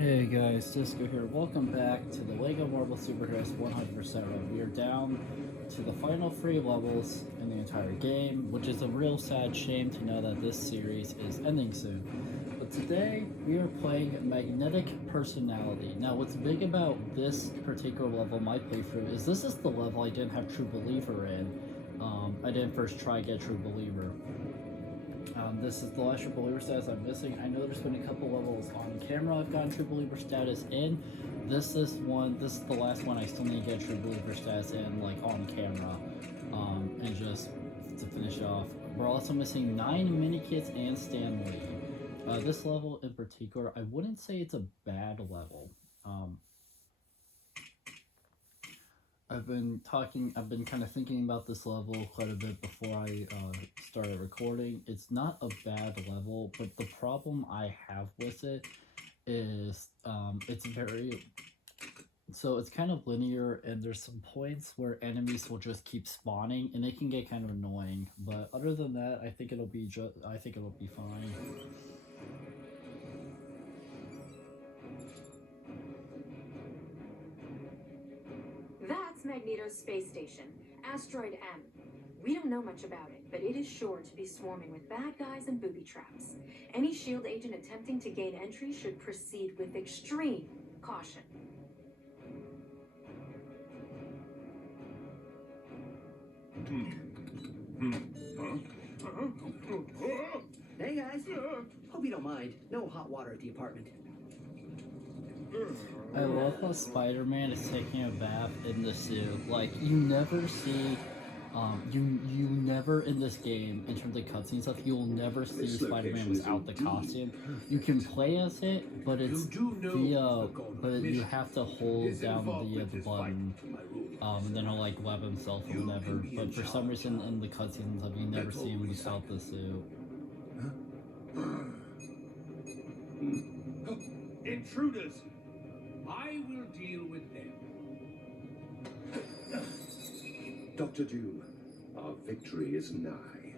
Hey guys, Disco here. Welcome back to the LEGO Marvel Superheroes 100% run. We are down to the final 3 levels in the entire game, which is a real sad shame to know that this series is ending soon. But today, we are playing Magnetic Personality. Now, what's big about this particular level, my playthrough, is this is the level I didn't have True Believer in. I didn't first try get True Believer. This is the last True Believer status I'm missing. I know there's been a couple levels on camera I've gotten True Believer status in. This is the last one I still need to get True Believer status in, like on camera. And just to finish it off, we're also missing 9 mini kits and Stan Lee. This level in particular, I wouldn't say it's a bad level. I've been kind of thinking about this level quite a bit before I started recording. It's not a bad level, but the problem I have with it is it's kind of linear, and there's some points where enemies will just keep spawning, and it can get kind of annoying. But other than that, I think it'll be fine. That's Magneto's space station, Asteroid M. We don't know much about it, but it is sure to be swarming with bad guys and booby traps. Any SHIELD agent attempting to gain entry should proceed with extreme caution. Hey guys, hope you don't mind. No hot water at the apartment. I love how Spider-Man is taking a bath in the suit. Like, you never see, you never in this game, in terms of cutscene stuff, you will never see Spider-Man without the costume. You can play as it, but it's you have to hold down the button, and then he'll like web himself or whatever. But for some reason in the cutscenes stuff, you never see him without the suit. Intruders! I will deal with them. Dr. Doom, our victory is nigh.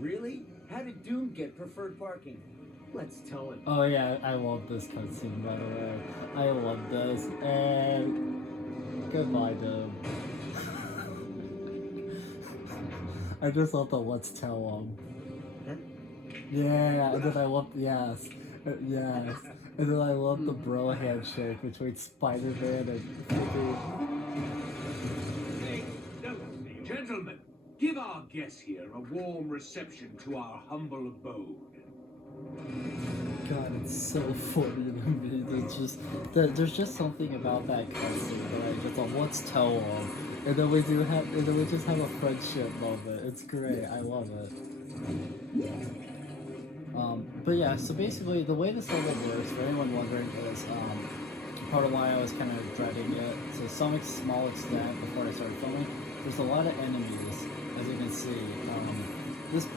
Really? How did Doom get preferred parking? Let's tell him. Oh yeah, I love this cutscene, by the way. I love this. And goodbye, Doom. I just love the let's tell him. Huh? Yeah, and then I love, yes. Yes. And then I love the bro handshake between Spider-Man and freaking... Hey, no, gentlemen, give our guests here a warm reception to our humble abode. God, it's so funny to me. There's just something about that cutscene that I just let's tell them, and then we just have a friendship moment. It's great. I love it. But yeah, so basically the way this level works, for anyone wondering, is part of why I was kind of dreading it. To some small extent, before I started filming, there's a lot of enemies, as you can see. This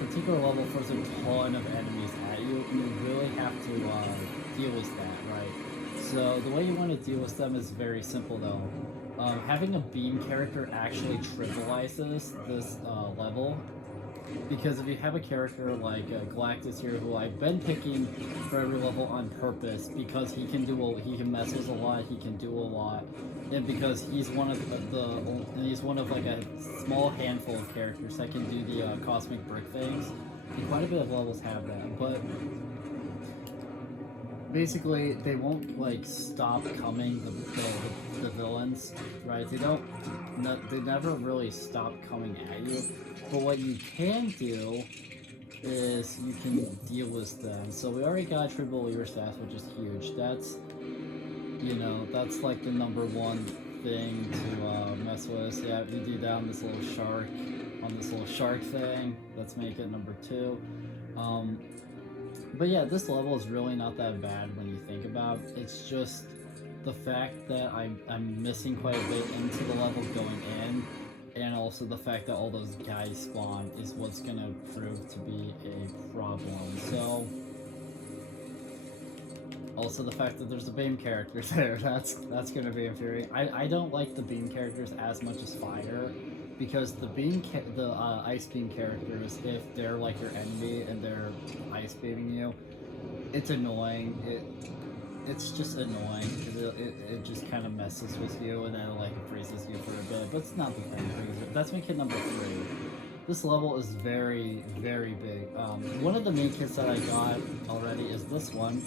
particular level throws a ton of enemies at you, and you really have to deal with that, right? So the way you want to deal with them is very simple, though. Having a beam character actually trivializes this level, because if you have a character like Galactus here, who I've been picking for every level on purpose, because he can mess with a lot, he can do a lot, and because he's one of like a small handful of characters that can do the cosmic brick things. And quite a bit of levels have that, but basically they won't like stop coming. The villains, right? They never really stop coming at you. But what you can do is you can deal with them. So we already got True Believer status, which is huge. That's like the #1 thing to mess with. Yeah, we do that on this little shark thing. Let's make it #2. But yeah, this level is really not that bad when you think about it. It's just the fact that I'm missing quite a bit into the level going in, and also the fact that all those guys spawn is what's gonna prove to be a problem. So Also, the fact that there's a beam character there, that's gonna be infuriating. I don't like the beam characters as much as fire, because the ice beam characters, if they're like your enemy and they're ice beaming you, it's annoying. It's just annoying because it just kind of messes with you and then like freezes you for a bit. But it's not the thing. That's my kit number 3. This level is very, very big. One of the main kits that I got already is this one.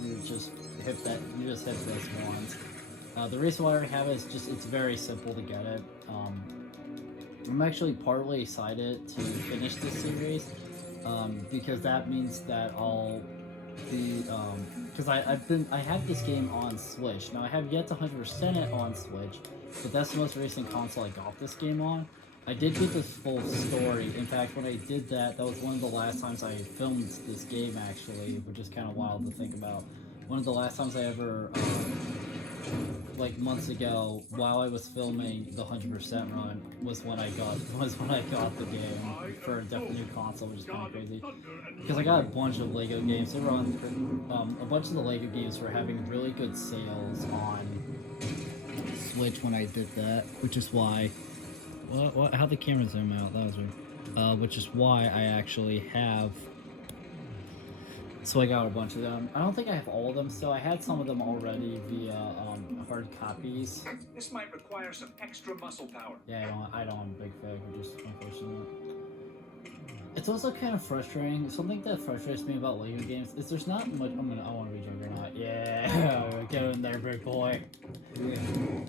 You just hit that. You just hit this once. The reason why I already have it is just it's very simple to get it. I'm actually partly excited to finish this series because that means that I'll be because I have this game on Switch. Now I have yet to 100% it on Switch, but that's the most recent console I got this game on. I did get this full story. In fact, when I did that, that was one of the last times I filmed this game actually, which is kind of wild to think about. One of the last times I ever, like months ago, while I was filming the 100% run, was when I got the game for a new console, which is kind of crazy. Because I got a bunch of Lego games. They were on a bunch of the Lego games were having really good sales on Switch when I did that, which is why. What? How'd the camera zoom out? That was weird. Which is why I actually have. So I got a bunch of them. I don't think I have all of them still. I had some of them already via hard copies. This might require some extra muscle power. Yeah, I don't want a big fig, which is unfortunate. It's also kind of frustrating. Something that frustrates me about Lego games is there's not much. I want to be Juggernaut. Yeah, get in there, big boy.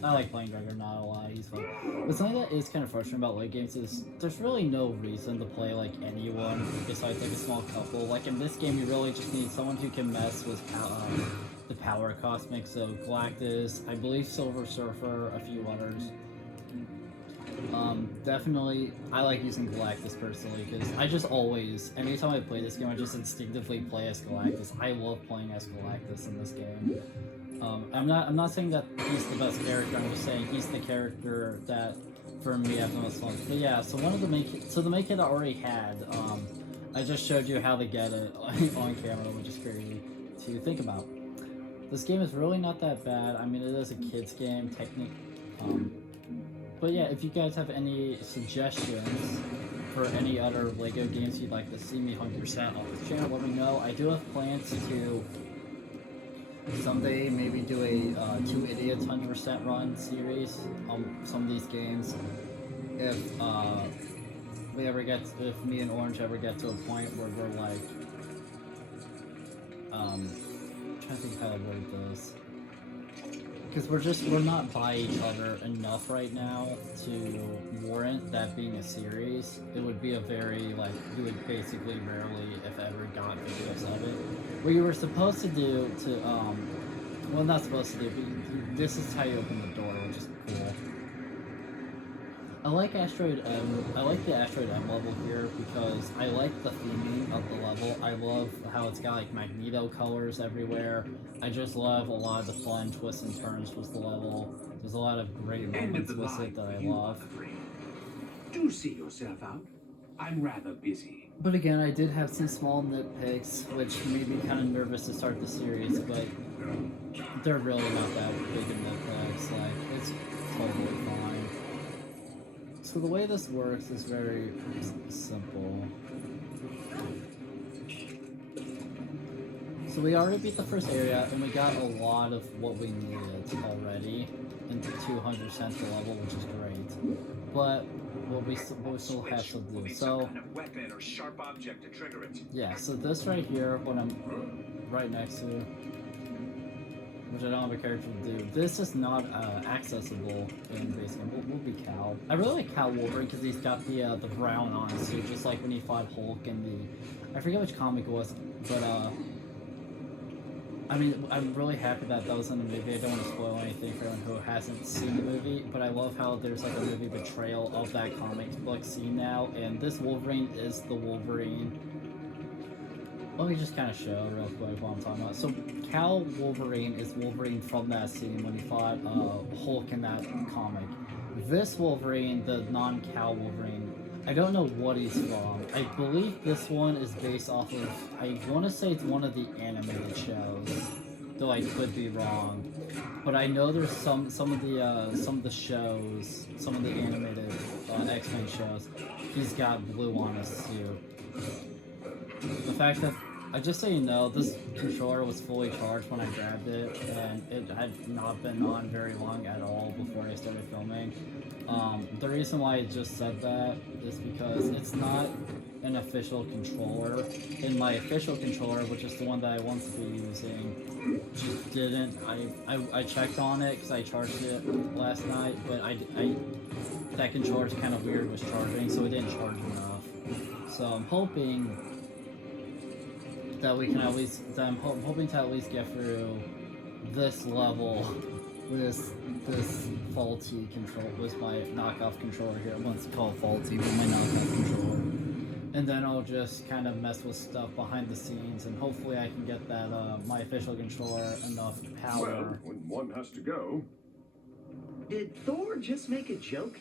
I like playing Juggernaut a lot. He's fun. But something that is kind of frustrating about Lego games is there's really no reason to play like anyone besides like a small couple. Like in this game, you really just need someone who can mess with the power cosmic. So Galactus, I believe Silver Surfer, a few others. Definitely, I like using Galactus personally because I just always, anytime I play this game, I just instinctively play as Galactus. I love playing as Galactus in this game. I'm not saying that he's the best character. I'm just saying he's the character that, for me, I have the most fun. But yeah, so one of the main kit I already had. I just showed you how to get it on camera, which is crazy to think about. This game is really not that bad. I mean, it is a kids game, technically. But yeah, if you guys have any suggestions for any other Lego games you'd like to see me 100% on this channel, let me know. I do have plans to someday maybe do a 2 Idiots 100% run series on some of these games. If if me and Orange ever get to a point where we're like, I'm trying to think how to word this. Because we're not by each other enough right now to warrant that being a series. It would be a very, like, you would basically rarely, if ever, got videos of it. What you were supposed to do to, well, not supposed to do, but this is how you open the door, which is cool. I like Asteroid M. I like the Asteroid M level here because I like the theming of the level. I love how it's got like Magneto colors everywhere. I just love a lot of the fun twists and turns with the level. There's a lot of great moments with it that I love. Do see yourself out. I'm rather busy. But again, I did have some small nitpicks, which made me kind of nervous to start the series, but they're really not that big of nitpicks. Like, it's totally fine. So the way this works is very simple. So we already beat the first area, and we got a lot of what we needed already into 200% the level, which is great. But what we still have to do. So weapon or sharp object to trigger it. yeah, so this right here, what I'm right next to, which I don't have a character to do. This is not accessible in base game. We'll be Cal. I really like Cal Wolverine because he's got the brown on his suit, just like when he fought Hulk in the, I forget which comic it was, but I mean, I'm really happy that was in the movie. I don't want to spoil anything for anyone who hasn't seen the movie, but I love how there's like a movie portrayal of that comic book scene now, and this Wolverine is the Wolverine. Let me just kind of show real quick what I'm talking about. So, Cal Wolverine is Wolverine from that scene when he fought Hulk in that comic. This Wolverine, the non-Cal Wolverine, I don't know what he's from. I believe this one is based off of, I want to say it's one of the animated shows. though I could be wrong. But I know there's some of the shows, some of the animated X-Men shows, he's got blue on his suit. The fact that, just so you know, this controller was fully charged when I grabbed it, and it had not been on very long at all before I started filming. The reason why I just said that is because it's not an official controller. In my official controller, which is the one that I want to be using, just didn't. I checked on it because I charged it last night, but that controller's kind of weird with charging, so it didn't charge enough. So I'm hoping that we can at least. I'm hoping to at least get through this level with this faulty control. With my knockoff controller here. I won't call it faulty, but my knockoff controller. And then I'll just kind of mess with stuff behind the scenes, and hopefully I can get that my official controller enough power. Well, when one has to go. Did Thor just make a joke?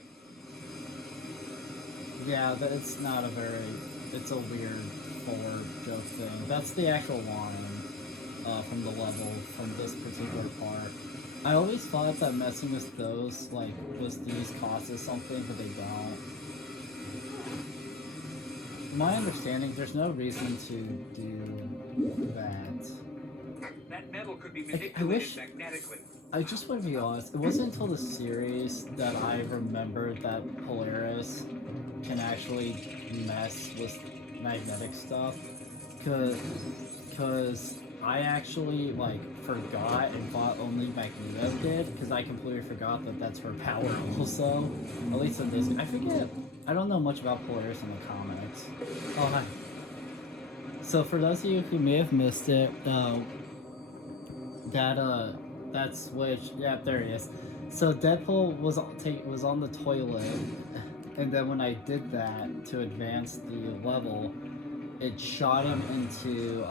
Yeah, it's not a very. It's a weird Thor joke thing. That's the actual line from the level from this particular part. I always thought that messing with those these causes something, but they don't. My understanding, there's no reason to do that. That metal could be I wish. magnetically. I just want to be honest. It wasn't until the series that I remembered that Polaris can actually mess with magnetic stuff. Cause I actually forgot and thought only Magneto did, because I completely forgot that that's her power also. At least in this, I forget. I don't know much about Polaris in the comics. Oh hi. So for those of you who may have missed it, that switch. Yeah, there he is. So Deadpool was on the toilet, and then when I did that to advance the level, it shot him into.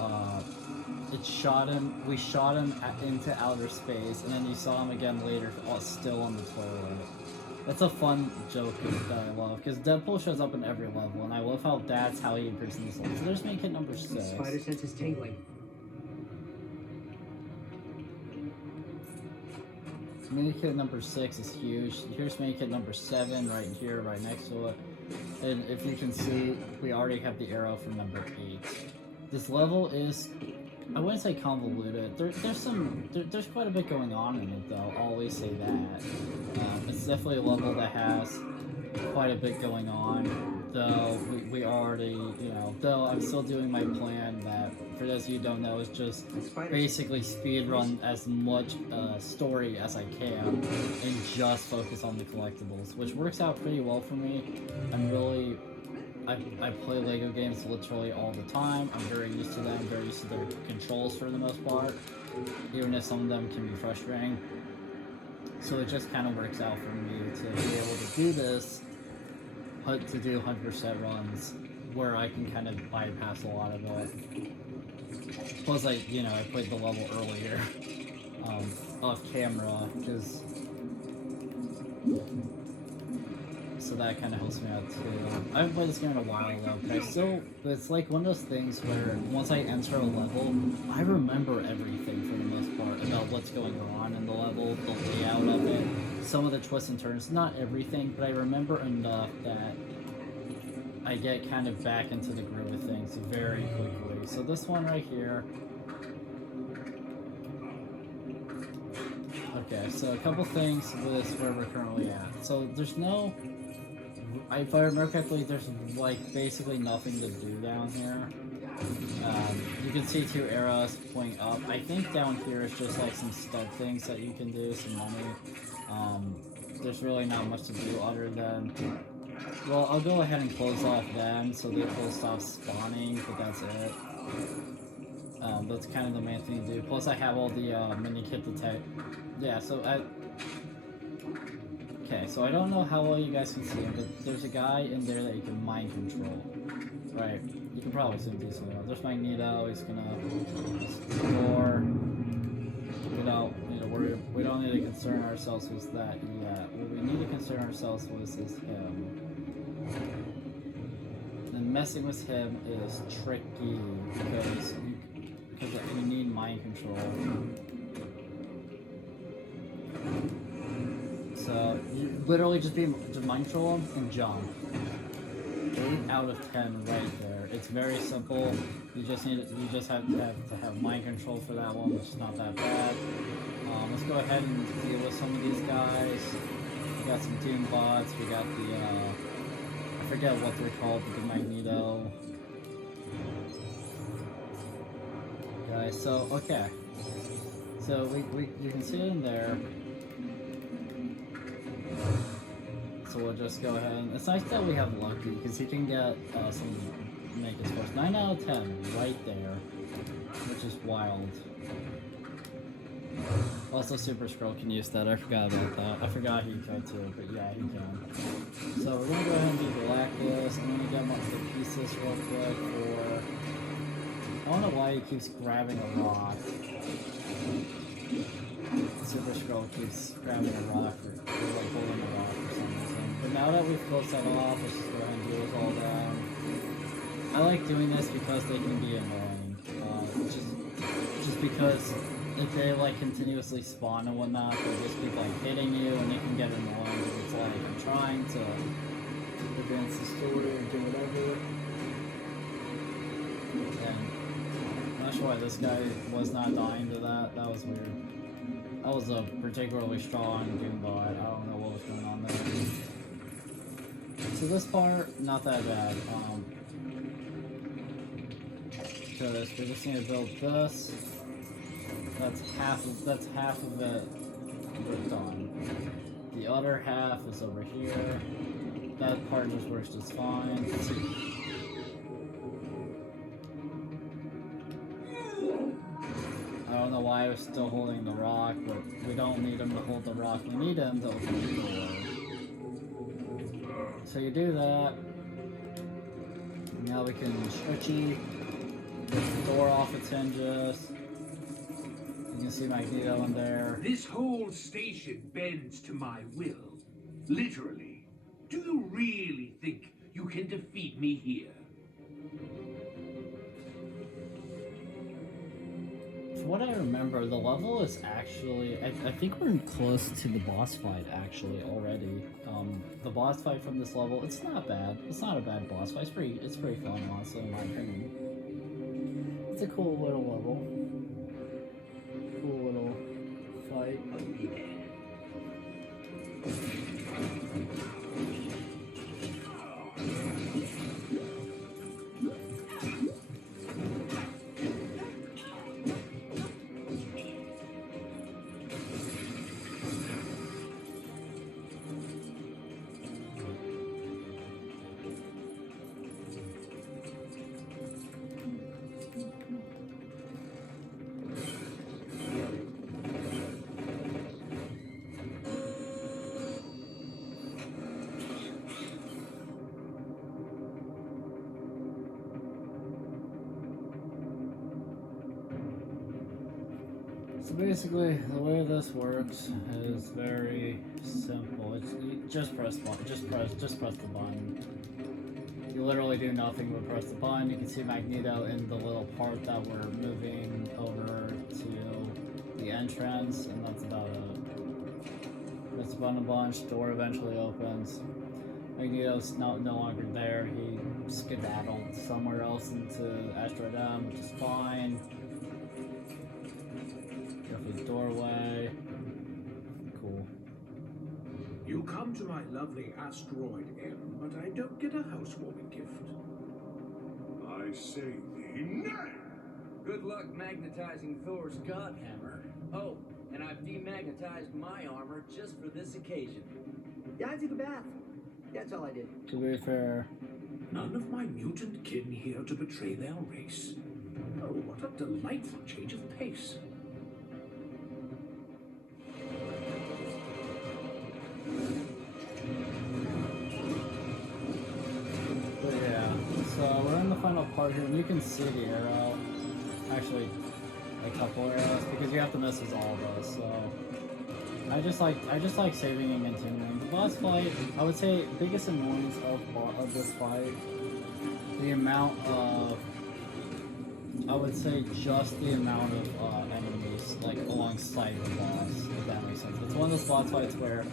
We shot him into outer space, and then you saw him again later, still on the toilet. That's a fun joke that I love, because Deadpool shows up in every level, and I love how that's how he appears in this level. So there's main kit number 6. Spider sense is tingling. Main kit number 6 is huge. Here's main kit number 7 right here, right next to it. And if you can see, we already have the arrow for number 8. This level is, I wouldn't say convoluted. There's quite a bit going on in it, though. I'll always say that. It's definitely a level that has quite a bit going on. Though we already, though I'm still doing my plan that, for those of you who don't know, is just basically speed run as much story as I can and just focus on the collectibles, which works out pretty well for me. I play LEGO games literally all the time. I'm very used to them, very used to their controls for the most part, even if some of them can be frustrating. So it just kind of works out for me to be able to do this, to do 100% runs, where I can kind of bypass a lot of it. Plus, I played the level earlier, off camera, because... So that kind of helps me out too. I haven't played this game in a while though, but it's like one of those things where once I enter a level, I remember everything for the most part about what's going on in the level, the layout of it, some of the twists and turns. Not everything, but I remember enough that I get kind of back into the groove of things very quickly. So this one right here. Okay, so a couple things with where we're currently at. So there's no... If I remember correctly, there's basically nothing to do down here. You can see 2 arrows pointing up. I think down here is just some stud things that you can do, some money. There's really not much to do other than... Well, I'll go ahead and close off them so they will stop spawning, but that's it. That's kind of the main thing to do. Plus I have all the mini kit detect. Yeah, so okay, so I don't know how well you guys can see him, but there's a guy in there that you can mind control. Right, you can probably see him decently well. There's Magneto, he's gonna score. We don't need to concern ourselves with that yet. What we need to concern ourselves with is him. And messing with him is tricky because you need mind control. So you literally just mind control them and jump. 8 out of 10 right there. It's very simple. You just have to have mind control for that one, which is not that bad. Let's go ahead and deal with some of these guys. We got some Doom bots. We got the I forget what they're called, but the Magneto guys. So okay. So you can see it in there. So we'll just go ahead and it's nice that we have Lucky because he can get some make his first 9 out of 10 right there, which is wild. Also Super Scroll can use that, I forgot about that. I forgot he could too, but yeah, he can. So we're gonna go ahead and do Galactus. I'm gonna get the pieces real quick for I don't know why he keeps grabbing a rock. Super Scroll keeps grabbing a rock or like holding a rock for some reason. But now that we've closed that off, let's just go ahead and do this all down. I like doing this because they can be annoying. Just because if they like continuously spawn and whatnot, they'll just keep like hitting you and it can get annoying because it's like I'm trying to advance the story and do whatever. And I'm not sure why this guy was not dying to that. That was weird. That was a particularly strong Doombot. I don't know what was going on there. So this part, not that bad. Because we're just gonna build this. That's half of it. We're done. The other half is over here. That part just works just fine. I don't know why I was still holding the rock, but we don't need him to hold the rock. We need him to open the door. So you do that. Now we can stretchy. Get the door off its hinges. You can see Magneto in there. This whole station bends to my will. Literally. Do you really think you can defeat me here? From what I remember, the level is actually... I think we're close to the boss fight, actually, already. The boss fight from this level, it's not bad. It's not a bad boss fight. It's pretty fun, honestly, in my opinion. It's a cool little level. Cool little fight. So basically, the way this works is very simple. You just press button. Just press the button. You literally do nothing but press the button. You can see Magneto in the little part that we're moving over to the entrance, and that's about it. Press the button a bunch. Door eventually opens. Magneto's no longer there. He skedaddled somewhere else into Asteroid M, which is fine. The doorway. Cool. You come to my lovely Asteroid M, but I don't get a housewarming gift. I say thee nay! Good luck magnetizing Thor's Godhammer. Oh, and I've demagnetized my armor just for this occasion. Yeah, I took a bath. That's all I did. To be fair, None of my mutant kin here to betray their race. Oh, what a delightful change of pace. but yeah. So we're in the final part here, and you can see the arrow. Actually, a couple arrows because you have to mess with all of those. So I just like saving and continuing. The boss fight, I would say, biggest annoyance of this fight, the amount of, I would say, just the amount of enemies. like alongside the boss, if that makes sense. It's one of those boss fights where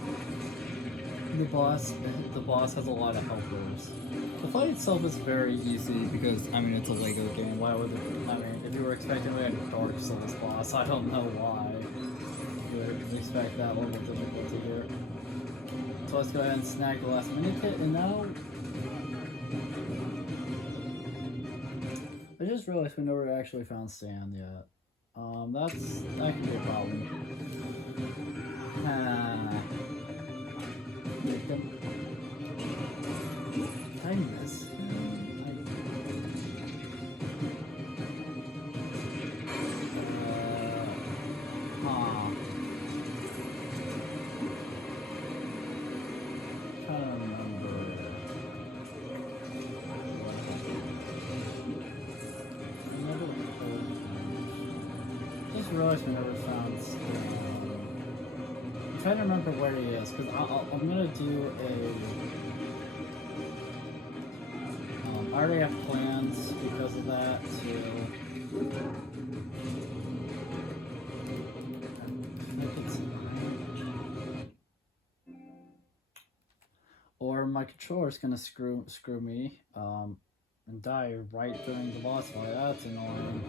the boss has a lot of helpers. The fight itself is very easy because I mean it's a Lego game. Why would it? I mean, if you were expecting like a Dark Souls boss, I don't know why you would expect that level of difficulty here. So let's go ahead and snag the last mini kit, and now I just realized we never actually found sand yet. That can be a problem. Did I miss him? Trying to remember. Just realized we never found I'm trying to remember where he is, because I'm gonna do I already have plans because of that or my controller's gonna screw me and die right during the boss fight. That's annoying.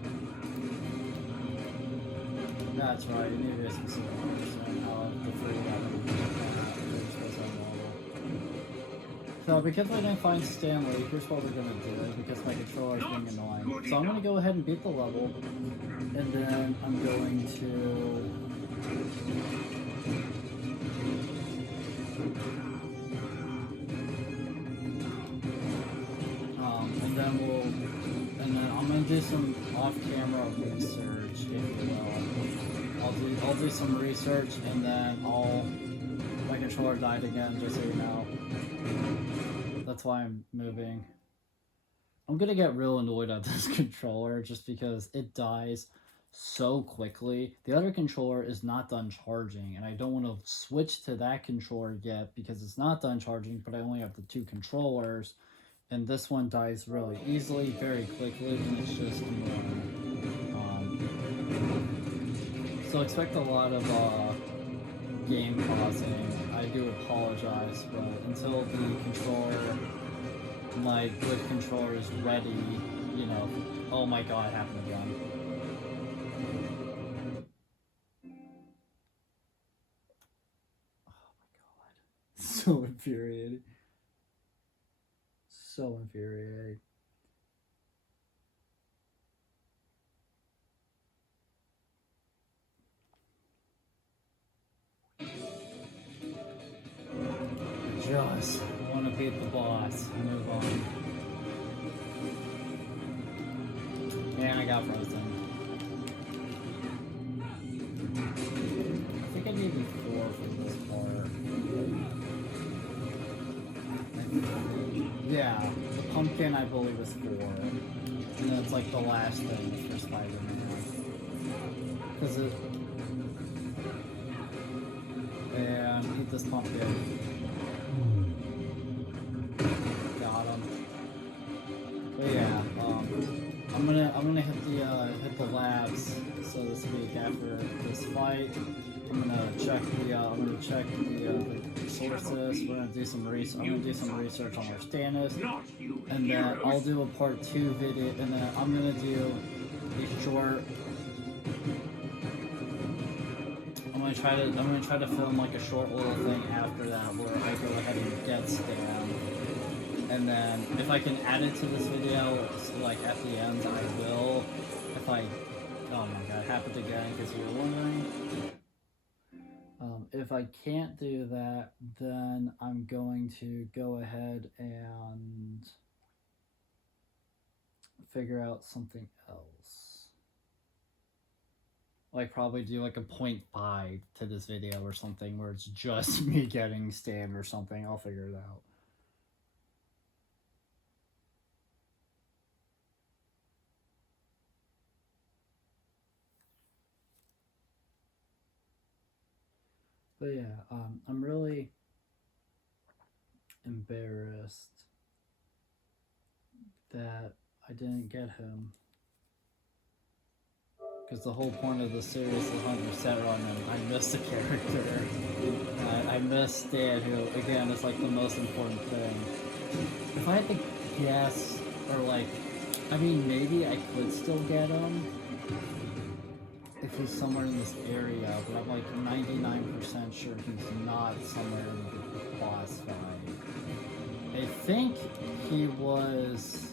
That's right, you need to be a specific understand how the free So because I didn't find Stanley, here's what we're gonna do, because my controller is being annoying. So I'm gonna go ahead and beat the level, and then I'm going to and then I'm gonna do some off-camera research, if you will. I'll do some research, and then my controller died again, just so you know. That's why I'm moving. I'm gonna get real annoyed at this controller just because it dies so quickly. The other controller is not done charging, and I don't want to switch to that controller yet because it's not done charging, but I only have the two controllers. And this one dies really easily, very quickly, and it's just annoying. So expect a lot of game pausing. I do apologize, but until the controller, my good controller is ready, you know. Oh my god, it happened again. Oh my god. So infuriating. So infuriating. Just want to beat the boss. Move on. And I got frozen. I think I needed 4 for this part. Yeah, the pumpkin I believe is 4. And then it's like the last thing for Spider-Man. Because it... And eat this pumpkin. Got him. But yeah, I'm gonna hit the labs, so to speak, after this fight. I'm gonna check the sources. We're gonna do some research. I'm gonna do some research on where Stan is, and then I'll do a part 2 video, and then I'm gonna do a short. I'm gonna try to film like a short little thing after that where I go ahead and get Stan, and then if I can add it to this video, so like at the end, I will. If I, oh my god, it happened again because you were wondering. If I can't do that, then I'm going to go ahead and figure out something else. Like probably do like a 0.5 to this video or something where it's just me getting Stan or something. I'll figure it out. But yeah, I'm really embarrassed that I didn't get him. because the whole point of the series is Hunter Setron, and I miss the character. I miss Stan, who again is like the most important thing. If I had to guess, or like, I mean, maybe I could still get him if he's somewhere in this area, but I'm like 99% sure he's not somewhere in the boss fight. I think he was.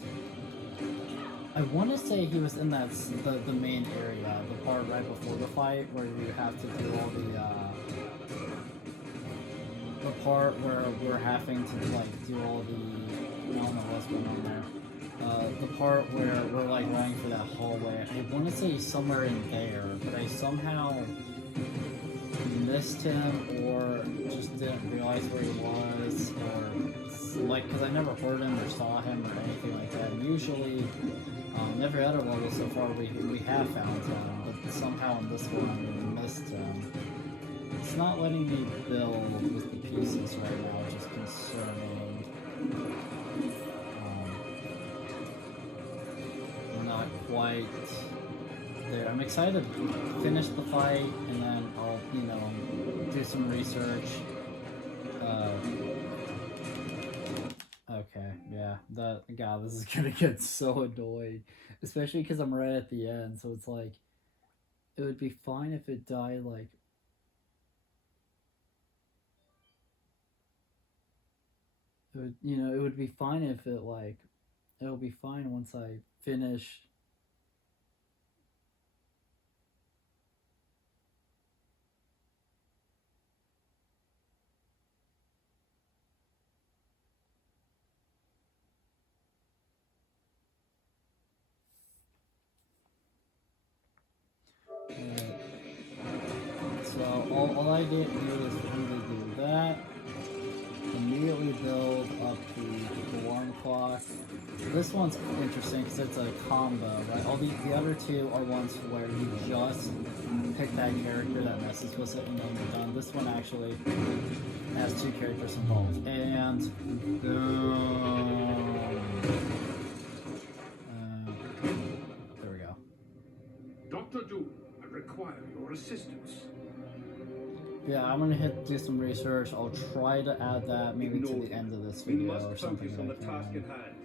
I want to say he was in that the main area, the part right before the fight where you have to do all the part where we're having to like do all the, I don't know what's going on there. The part where we're like running for that hallway. I want to say he's somewhere in there, but I somehow missed him or just didn't realize where he was, or like, because I never heard him or saw him or anything like that. And usually, every other level so far we have found him, but somehow in this one we missed him. It's not letting me build with the pieces right now, which is concerning. Not quite there. I'm excited to finish the fight, and then I'll, you know, do some research. Okay, yeah, God, this is gonna get so annoying, especially because I'm right at the end, so it's like, it would be fine if it died, like, it would, you know, it would be fine if it, like, it'll be fine once I finish. So all I did do is for him to do that, immediately build up the alarm clock. This one's interesting because it's a combo, right? All the other two are ones where you just pick that character that messes with it and then you're done. This one actually has two characters involved. And there we go. Dr. Doom, I require your assistance. Yeah, I'm gonna do some research. I'll try to add that maybe to the end of this We video must or something focus on the like task that. at hand.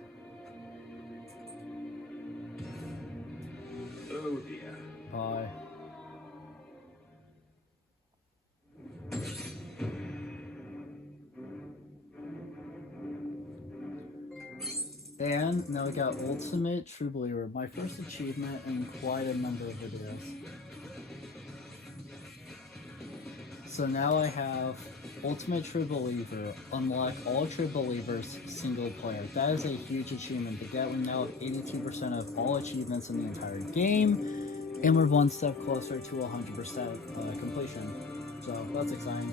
Oh dear. Bye. And now we got Ultimate True Believer, my first achievement in quite a number of videos. So now I have Ultimate True Believer, unlock all True Believers single player. That is a huge achievement to get. We now have 82% of all achievements in the entire game, and we're one step closer to 100% completion. So that's exciting.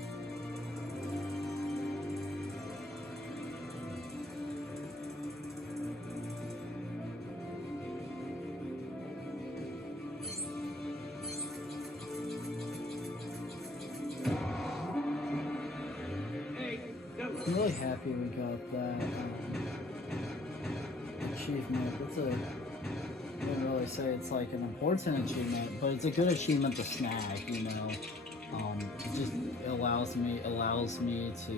I'm really happy we got that achievement. It's a, I wouldn't really say it's like an important achievement, but it's a good achievement to snag, you know. It just allows me to,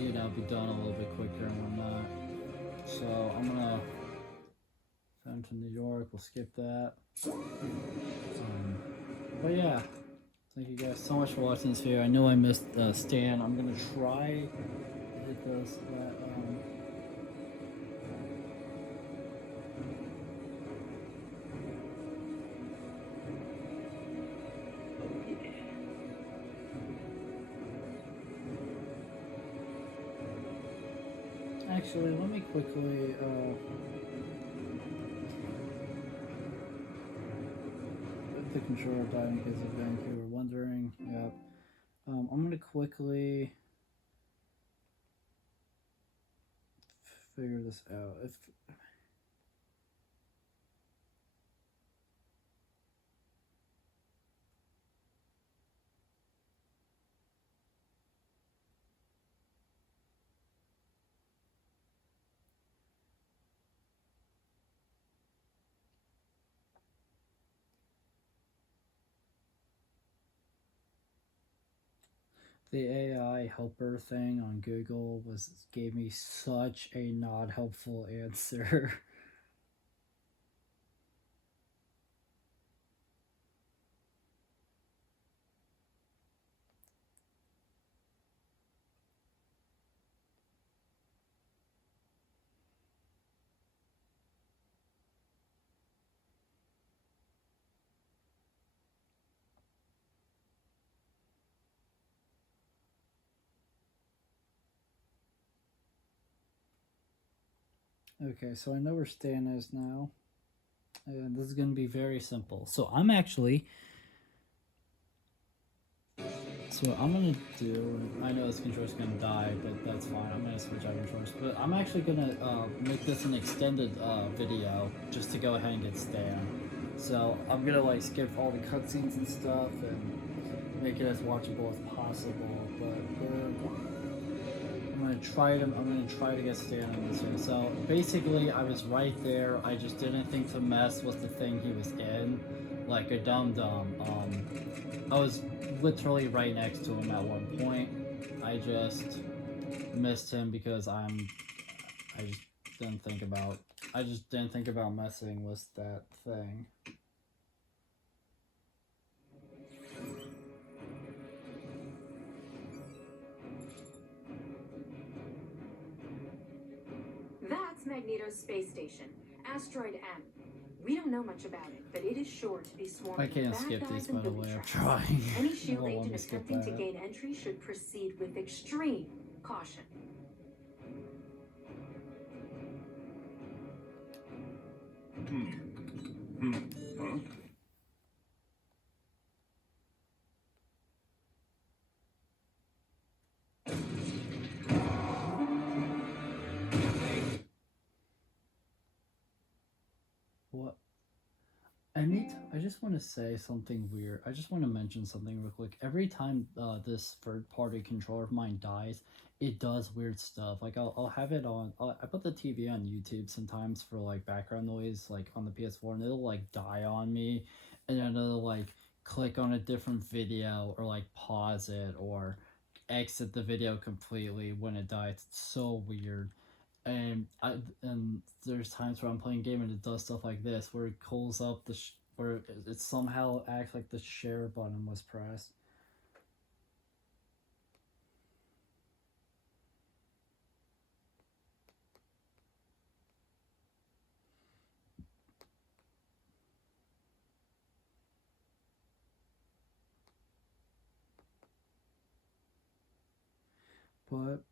you know, be done a little bit quicker and whatnot. So I'm gonna send to New York. We'll skip that. But yeah. Thank you guys so much for watching this video. I know I missed Stan. I'm gonna try to hit those. Actually, let me quickly. The controller died because of Vancouver. Wondering, yep. I'm gonna quickly figure this out. If the AI helper thing on Google gave me such a not helpful answer. Okay, so I know where Stan is now. And this is going to be very simple. So I'm actually... So what I'm going to do... I know this controller's going to die, but that's fine. I'm going to switch out controllers. But I'm actually going to make this an extended video just to go ahead and get Stan. So I'm going to like skip all the cutscenes and stuff and make it as watchable as possible. But I'm gonna try to get Stan on this one. So basically, I was right there. I just didn't think to mess with the thing he was in, like a dum-dum. I was literally right next to him at one point. I just missed him because I just didn't think about messing with that thing. That's Magneto's space station, Asteroid M. We don't know much about it, but it is sure to be swarming I can't with bad skip guys these, and by the booby way. I'm traps. trying. Any It shield won't let agent me skip attempting to that. gain entry should proceed with extreme caution. Huh? What? I just want to say something weird. I just want to mention something real quick. Every time this third-party controller of mine dies, it does weird stuff. Like I'll have it on. I put the TV on YouTube sometimes for like background noise, like on the PS4, and it'll like die on me, and then it'll like click on a different video or like pause it or exit the video completely when it dies. It's so weird. And there's times where I'm playing a game and it does stuff like this, where it calls up where it somehow acts like the share button was pressed. But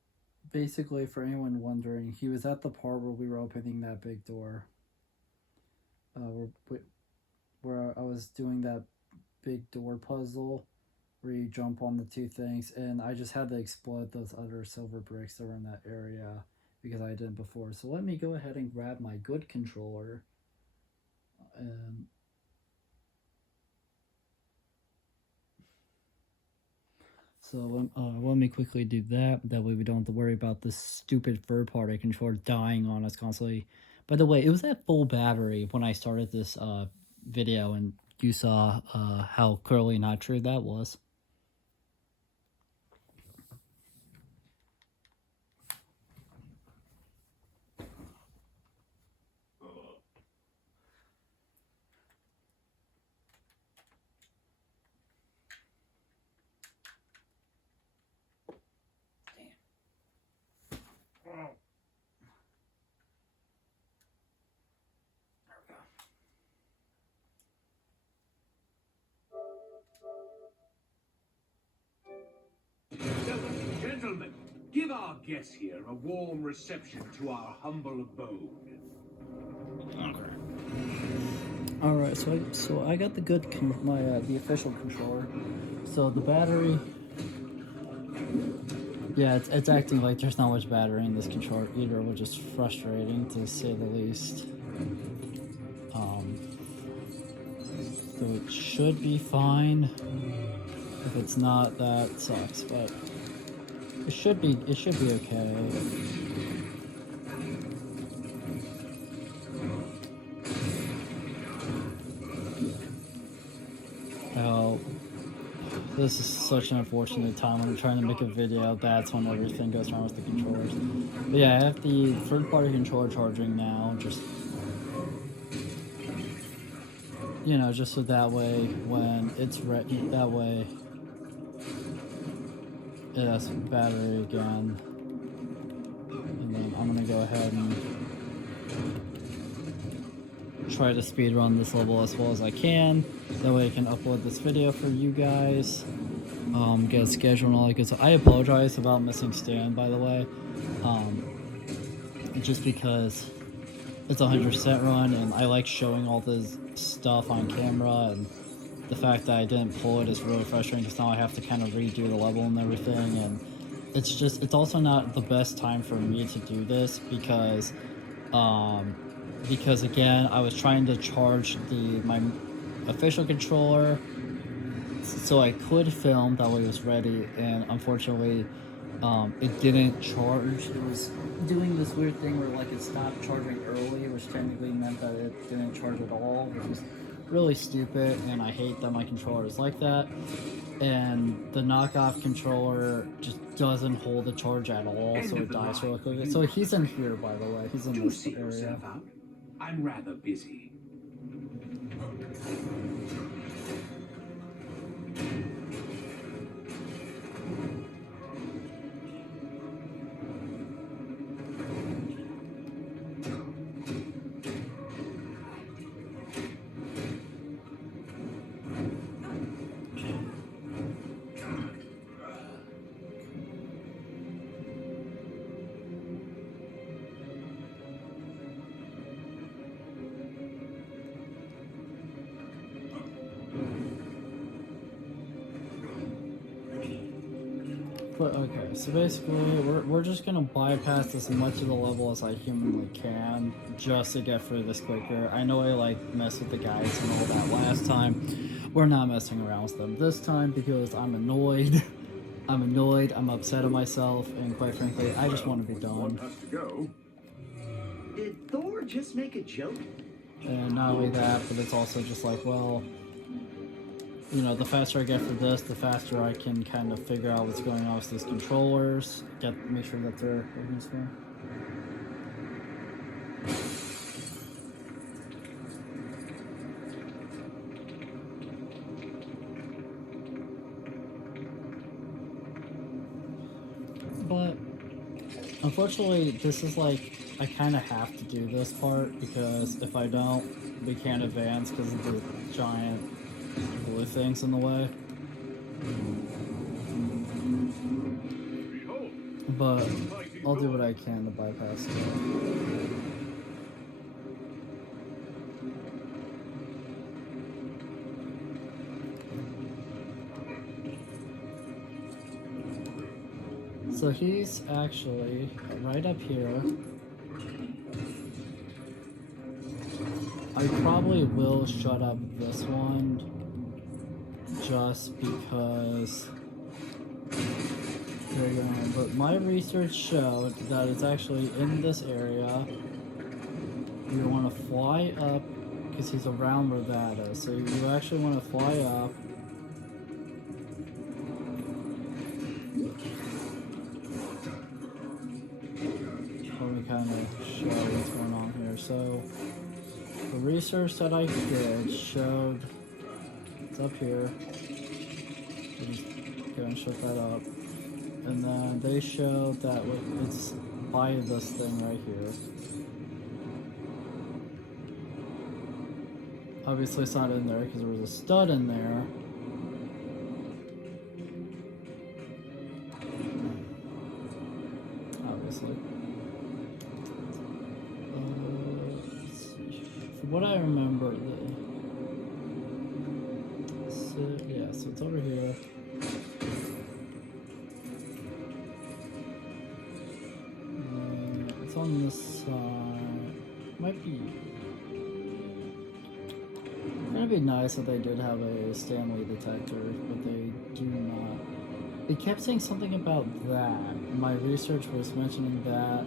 basically, for anyone wondering, he was at the part where we were opening that big door. Where I was doing that big door puzzle where you jump on the two things, and I just had to explode those other silver bricks that were in that area because I didn't before. So let me go ahead and grab my good controller. So let me quickly do that. That way we don't have to worry about this stupid third-party controller dying on us constantly. By the way, it was at full battery when I started this video, and you saw how clearly not true that was. Gentlemen, give our guests here a warm reception to our humble abode. Okay. All right, so I got the good the official controller. So the battery, yeah, it's acting like there's not much battery in this controller either, which is frustrating to say the least. So it should be fine. If it's not, that sucks, but it should be okay. This is such an unfortunate time when I'm trying to make a video. That's when everything goes wrong with the controllers. But yeah, I have the third-party controller charging now. Just, you know, just so that way when it's ready, that way it has battery again. And then I'm gonna go ahead and try to speed run this level as well as I can. That way I can upload this video for you guys. Get a schedule and all that good stuff. I apologize about missing Stan, by the way. Just because it's a 100% run and I like showing all this stuff on camera, and the fact that I didn't pull it is really frustrating because now I have to kind of redo the level and everything, and it's also not the best time for me to do this because again, I was trying to charge my official controller so I could film that way it was ready, and unfortunately it didn't charge. It was doing this weird thing where like it stopped charging early, which technically meant that it didn't charge at all, which was really stupid, and I hate that my controller is like that. And the knockoff controller just doesn't hold the charge at all, so it dies real quickly. So he's in here, by the way. He's in Do this see area. yourself out. I'm rather busy. But okay, so basically we're just gonna bypass as much of the level as I humanly can just to get through this quicker. I know I like messed with the guys and all that last time. We're not messing around with them this time because I'm annoyed. I'm upset at myself, and quite frankly, I just want to be done. Has to go. Did Thor just make a joke? And not only that, but it's also just like, well, you know, the faster I get through this, the faster I can kind of figure out what's going on with these controllers. Make sure that they're working as well. But unfortunately, this is like, I kind of have to do this part because if I don't, we can't advance because of the giant blue things in the way. But I'll do what I can to bypass it. So he's actually right up here. I probably will shut up this one just because they're going, but my research showed that it's actually in this area. You want to fly up because he's around where that is. So you actually want to fly up. Let me kind of show what's going on here. So the research that I did showed it's up here. So just go and shut that up. And then they showed that it's by this thing right here. Obviously it's not in there because there was a stud in there. Obviously. Let's see. From what I remember, so it's over here. It's on this side. Might be. It'd be nice if they did have a Stanley detector, but they do not. They kept saying something about that. My research was mentioning that.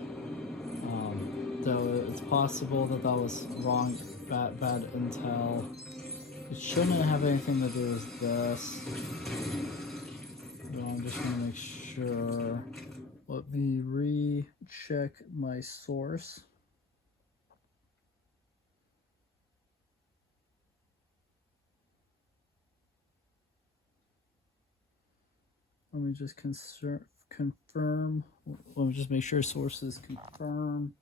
Though it's possible that that was wrong, bad intel. It shouldn't have anything to do with this. Well, I'm just gonna make sure. Let me recheck my source. Let me just confirm. Let me just make sure sources confirm.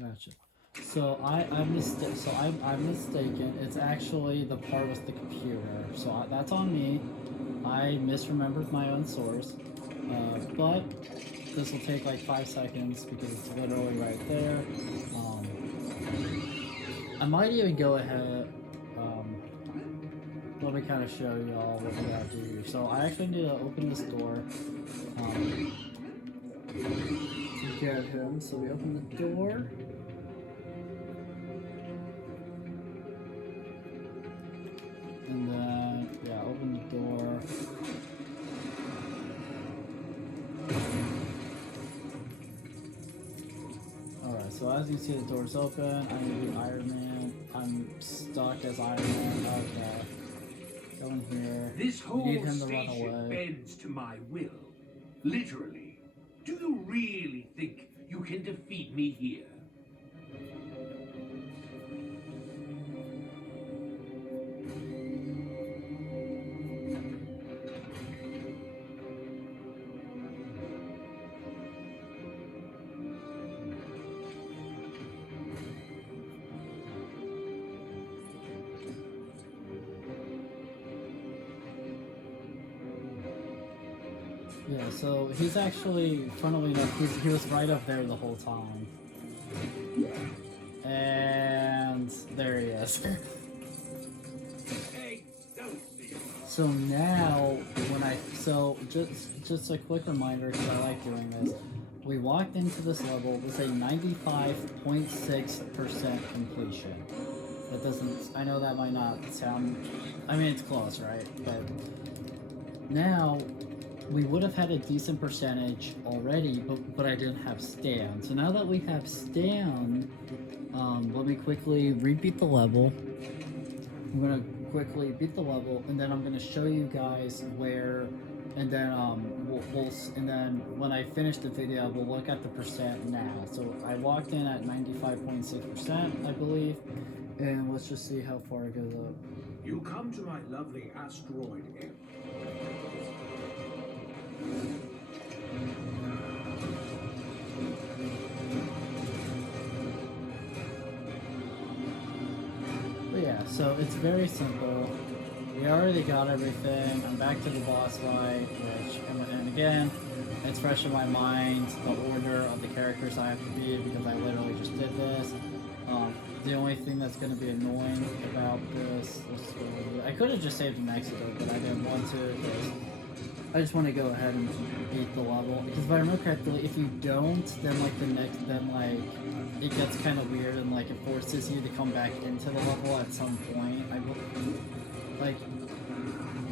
Gotcha. So I'm mistaken. It's actually the part with the computer. So that's on me. I misremembered my own source. But this will take like 5 seconds because it's literally right there. I might even go ahead. Let me kind of show y'all what we gotta do here. So I actually need to open this door. To get him. So we open the door. And then, yeah, open the door. Alright, so as you see, the door's open. I need to be Iron Man. I'm stuck as Iron Man. Okay. Go in here. This whole Need him to run station away. bends to my will. Literally. Do you really think you can defeat me here? Yeah, so he's actually, funnily enough, he was right up there the whole time. And there he is. So now, just a quick reminder, because I like doing this. We walked into this level with a 95.6% completion. That doesn't, I know that might not sound, I mean, it's close, right? But now, we would have had a decent percentage already, but I didn't have Stan. So now that we have Stan, let me quickly rebeat the level. I'm gonna quickly beat the level, and then I'm gonna show you guys where, and then and then when I finish the video, we'll look at the percent now. So I walked in at 95.6%, I believe, and let's just see how far it goes up. You come to my lovely asteroid, M. But yeah, so it's very simple. We already got everything. I'm back to the boss fight, which, and again, it's fresh in my mind, the order of the characters I have to be, because I literally just did this. The only thing that's going to be annoying about this, I could have just saved in Mexico, but I didn't want to, because I just want to go ahead and beat the level. Because if I remember correctly, if you don't, then it gets kind of weird, and like it forces you to come back into the level at some point.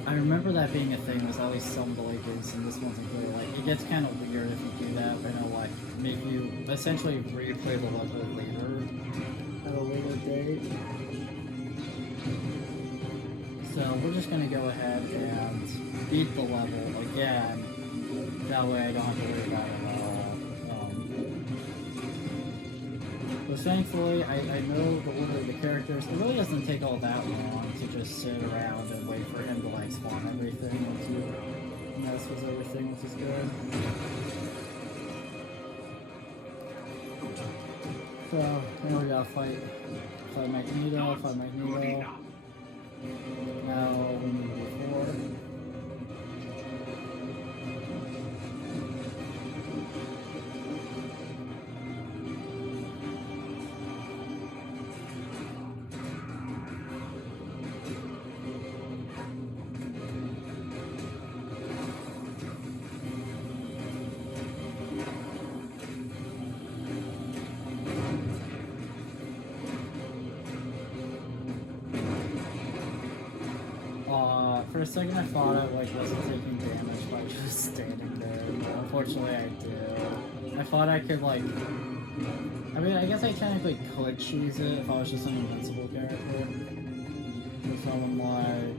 I remember that being a thing, was at least some of the late games, and this one's included. Like, it gets kind of weird if you do that, but it'll like make you essentially replay the level later at a later date. So we're just gonna go ahead and beat the level again. That way I don't have to worry about it at all. But thankfully, I know the order of the characters. It really doesn't take all that long to just sit around and wait for him to like spawn everything once you mess with everything, which is good. So now we gotta fight Magneto. Now we need to do 4. For a second, I thought I wasn't taking damage by just standing there. But unfortunately, I do. I thought I could I mean, I guess I technically could cheese it if I was just an invincible character. So I'm like,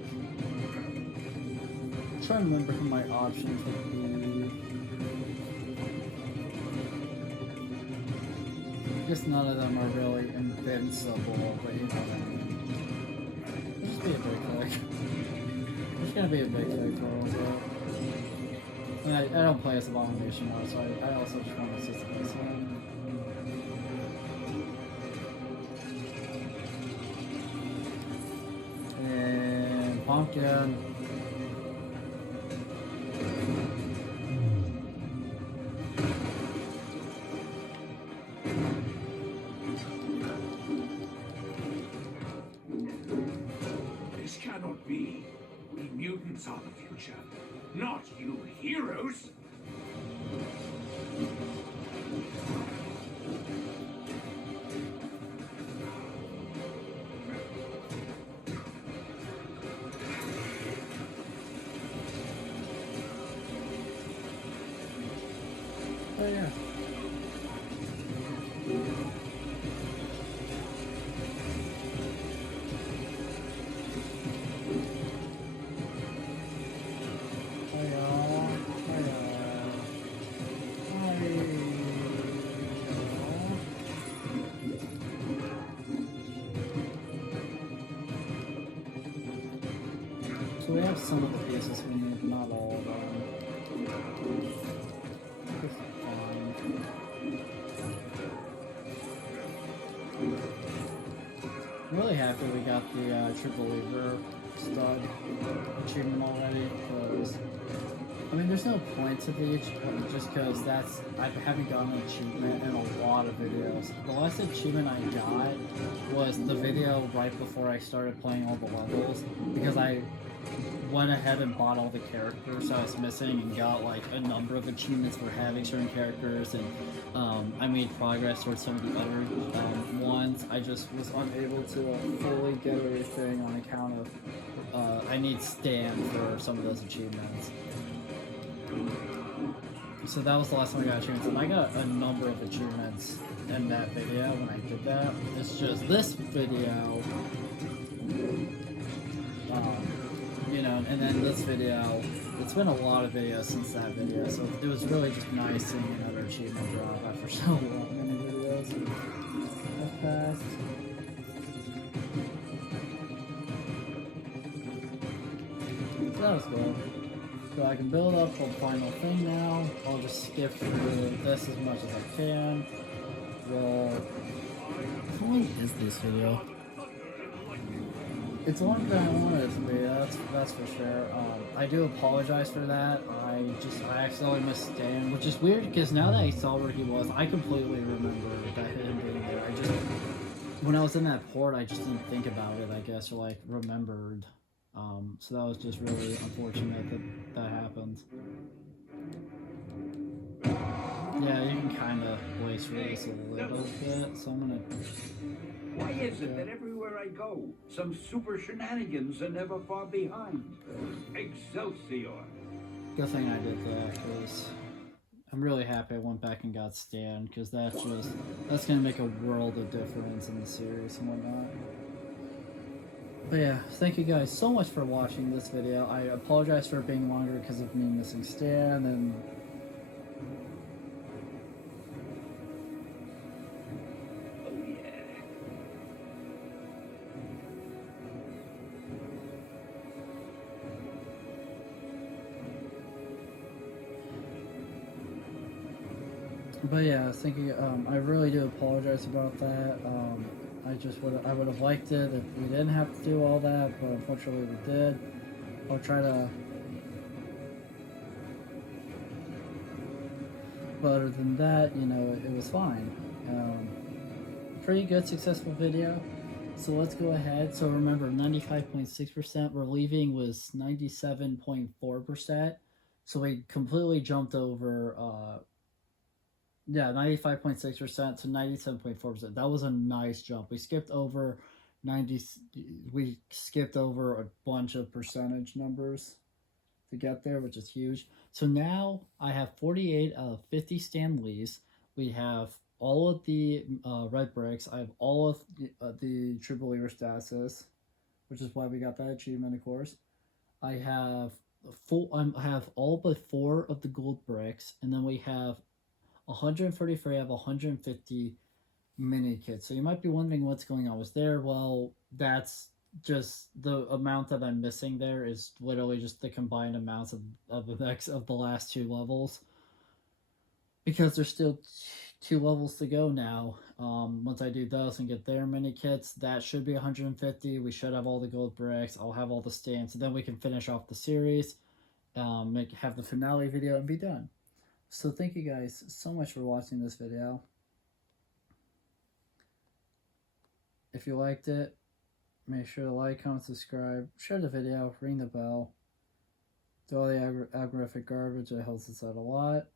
I'm trying to remember who my options would be. I guess none of them are really invincible, but you know what I mean. It'll just be a big click. It's gonna be a big click for a little bit. And I don't play as Abomination now, so I also just want to see the base one. And Pumpkin. This cannot be. We mutants are the future, not you heroes. Oh yeah. So we have some of the pieces we need, not all of them. It's fine. I'm really happy we got the Triple Lever stud achievement already, because I mean, there's no point to the achievement just because I haven't gotten an achievement in a lot of videos. The last achievement I got was the video right before I started playing all the levels, because I went ahead and bought all the characters I was missing and got like a number of achievements for having certain characters, and I made progress towards some of the other ones. I just was unable to fully get everything on account of I need Stan for some of those achievements. So that was the last time I got achievements, and I got a number of achievements in that video when I did that. It's just this video, you know, and then this video, it's been a lot of videos since that video, so it was really just nice seeing another achievement drop after so long many videos. I've passed. So that was good. So I can build up a final thing now. I'll just skip through this as much as I can. Well, how long is this video? It's longer than I wanted it to be, that's for sure. I do apologize for that. I accidentally missed Stan, which is weird because now that I saw where he was, I completely remember that him being there. When I was in that port, I just didn't think about it, I guess, or like remembered. So that was just really unfortunate that happened. Yeah, you can kind of blaze for this a little bit, so I'm gonna... Why is it that everywhere I go, some super shenanigans are never far behind? Excelsior! Good thing I did that, because I'm really happy I went back and got Stan, because that's gonna make a world of difference in the series and whatnot. But yeah, thank you guys so much for watching this video. I apologize for it being longer because of me missing Stan, and but yeah, thank you. I really do apologize about that. I would have liked it if we didn't have to do all that, but unfortunately we did. I'll try to. But other than that, you know, it was fine. Pretty good, successful video. So let's go ahead. So remember, 95.6%. We're leaving was 97.4%. So we completely jumped over. Yeah, 95.6% to 97.4%. That was a nice jump. We skipped over 90. We skipped over a bunch of percentage numbers to get there, which is huge. So now I have 48 out of 50 Stan Lees. We have all of the red bricks. I have all of the True Believer statuses, which is why we got that achievement, of course. I have I have all but 4 of the gold bricks, and then we have 133 out of 150 mini kits. So you might be wondering what's going on with there. Well, that's just the amount that I'm missing there is literally just the combined amounts of the last 2 levels, because there's still 2 levels to go now. Once I do those and get their mini kits, that should be 150. We should have all the gold bricks. I'll have all the stamps, and then we can finish off the series, have the finale video, and be done. So thank you guys so much for watching this video. If you liked it, make sure to like, comment, subscribe, share the video, ring the bell, do all the algorithmic garbage. It helps us out a lot.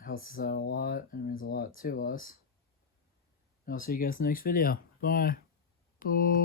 It helps us out a lot, and it means a lot to us. And I'll see you guys in the next video. Bye. Bye.